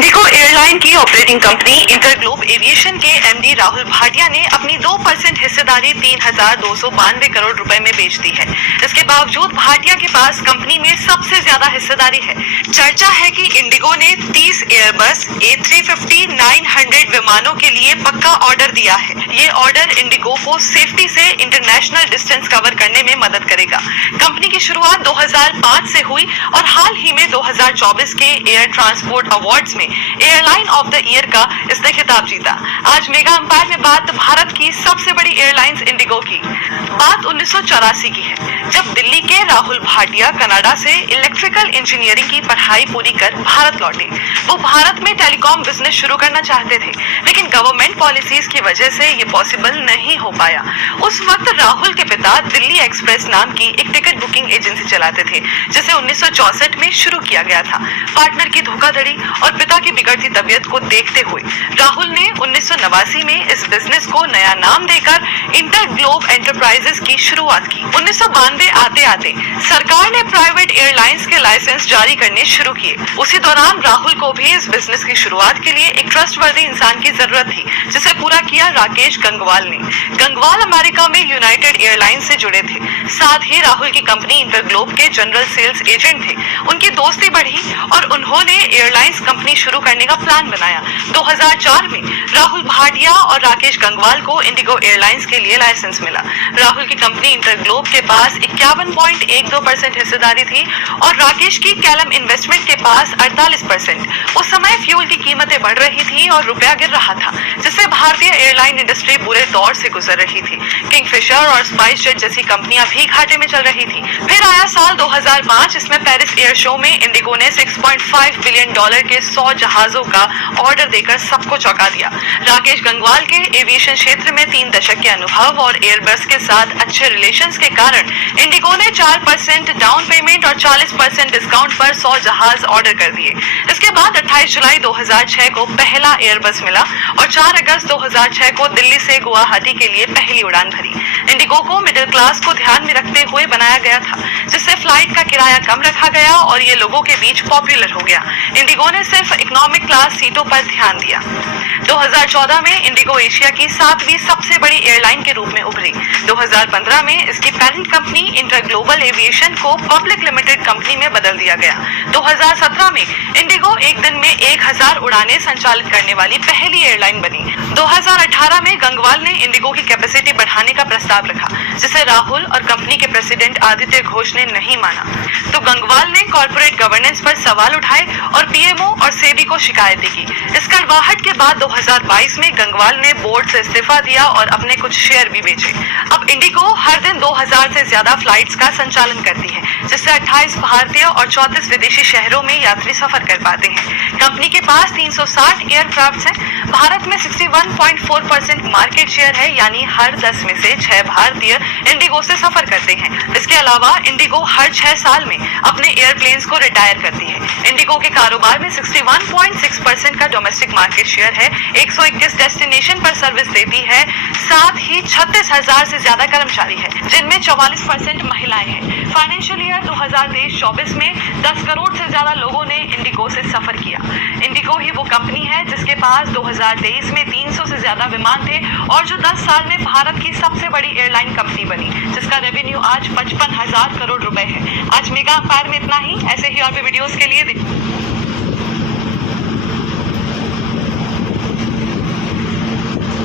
Indigo airline की operating company InterGlobe aviation के MD Rahul Bhatia ने अपनी 2% हिस्सेदारी 3,292 करोड़ रुपए में बेच दी है। इसके बावजूद भाटिया के पास कंपनी में सबसे ज्यादा हिस्सेदारी है। चर्चा है कि इंडिगो ने 30 एयरबस A350-900 विमानों के लिए पक्का ऑर्डर दिया है। ये ऑर्डर इंडिगो को सेफ्टी से इंटरनेशनल डिस्टेंस कवर करने में मदद करेगा। कंपनी की शुरुआत 2005 से हुई और हाल ही में 2024 के एयर ट्रांसपोर्ट अवार्ड्स में एयरलाइन ऑफ द ईयर का इसने खिताब जीता। आज मेगा एम्पायर में बात भारत की सबसे बड़ी एयरलाइंस इंडिगो की। बात 1984 की है, जब दिल्ली के राहुल भाटिया कनाडा से इलेक्ट्रिकल इंजीनियरिंग की पढ़ाई पूरी कर भारत लौटे। वो भारत में टेलीकॉम बिजनेस शुरू करना चाहते थे, लेकिन गवर्नमेंट पॉलिसीज की वजह से ये पॉसिबल नहीं हो पाया। उस वक्त राहुल के पिता दिल्ली एक्सप्रेस नाम की एक टिकट बुकिंग एजेंसी चलाते थे, जिसे 1964 में शुरू किया गया था। पार्टनर की धोखाधड़ी और पिता की बिगड़ती तबीयत को देखते हुए राहुल ने 1989 में इस बिजनेस को नया नाम देकर इंटरग्लोब एंटरप्राइजेस की शुरुआत की। 1992 आते आते सरकार ने प्राइवेट एयरलाइंस के लाइसेंस जारी करने शुरू किए। उसी दौरान राहुल को भी इस बिजनेस की शुरुआत के लिए एक ट्रस्टवर्दी इंसान की जरूरत थी, जिसे पूरा किया राकेश गंगवाल ने। गंगवाल अमेरिका में यूनाइटेड एयरलाइंस से जुड़े थे। साथ ही राहुल की कंपनी इंटरग्लोब के जनरल सेल्स एजेंट थे। उनकी दोस्ती बढ़ी और उन्होंने एयरलाइंस कंपनी शुरू करने का प्लान बनाया। 2004 में राहुल भाटिया और राकेश गंगवाल को इंडिगो एयरलाइंस के लिए लाइसेंस मिला। राहुल की कंपनी इंटरग्लोब के पास 51.12% हिस्सेदारी थी और राकेश की कैलम इन्वेस्टमेंट के पास 48%। उस समय फ्यूल की कीमतें बढ़ रही थी और रुपया गिर रहा था, जिससे भारतीय एयरलाइन इंडस्ट्री बुरे दौर से गुजर रही थी। किंगफिशर और स्पाइस जेट जैसी कंपनियां भी घाटे में चल रही थी। फिर आया साल 2005। इसमें पेरिस एयर शो में इंडिगो ने $6.5 बिलियन के 100 जहाजों का ऑर्डर देकर सबको चौंका दिया। राकेश गंगवाल के एविएशन क्षेत्र में 3 दशक के अनुभव और एयरबस के साथ अच्छे रिलेशंस के कारण इंडिगो ने 4% डाउन पेमेंट और 40% डिस्काउंट पर 100 जहाज ऑर्डर कर दिए। इसके बाद 28 जुलाई 2006 को पहला एयरबस मिला और 4 अगस्त 2006 को दिल्ली से गुवाहाटी के लिए पहली उड़ान भरी। इंडिगो को मिडिल क्लास को ध्यान में रखते हुए बनाया गया था, जिससे फ्लाइट का किराया कम रखा गया और ये लोगों के बीच पॉपुलर हो गया। इंडिगो ने सिर्फ इकोनॉमिक क्लास सीटों पर ध्यान दिया। 2014 में इंडिगो एशिया की 7वीं सबसे बड़ी एयरलाइन के रूप में उभरी। 2015 में इसकी पेरेंट कंपनी इंटरग्लोबल एविएशन को पब्लिक लिमिटेड कंपनी में बदल दिया गया। 2017 में इंडिगो एक दिन में 1000 उड़ानें संचालित करने वाली पहली एयरलाइन बनी। 2018 में गंगवाल ने इंडिगो की कैपेसिटी बढ़ाने का प्रस्ताव रखा, जिसे राहुल और कंपनी के प्रेसिडेंट आदित्य घोष ने नहीं माना। तो गंगवाल ने कॉर्पोरेट गवर्नेंस पर सवाल उठाए और पीएमओ और सेबी को शिकायतें की। इस कड़वाहट के बाद 2022 में गंगवाल ने बोर्ड से इस्तीफा दिया और अपने कुछ शेयर भी बेचे। अब इंडिगो हर दिन 2000 से ज्यादा फ्लाइट्स का संचालन करती है, जिससे 28 भारतीय और 34 विदेशी शहरों में यात्री सफर कर पाते हैं। कंपनी के पास 360 एयरक्राफ्ट हैं। भारत में 61.4% मार्केट शेयर है, यानी हर 10 में से 6 भारतीय इंडिगो से सफर करते हैं। इसके अलावा इंडिगो हर 6 साल में अपने एयरप्लेन्स को रिटायर करती है। इंडिगो के कारोबार में 61.6% का डोमेस्टिक मार्केट शेयर है। 121 डेस्टिनेशन पर सर्विस देती है। साथ ही 36,000 से ज्यादा कर्मचारी है, जिनमें 44% महिलाएं हैं। फाइनेंशियल ईयर 2023-24 में 10 करोड़ से ज्यादा लोगों ने इंडिगो से सफर किया। इंडिगो ही वो कंपनी है जिसके पास 2023 में 300 से ज्यादा विमान थे और जो 10 साल में भारत की सबसे बड़ी एयरलाइन कंपनी बनी, जिसका रेवेन्यू आज 55,000 करोड़ रुपए है। आज मेगा एम्पायर में इतना ही। ऐसे ही और भी वीडियोस के लिए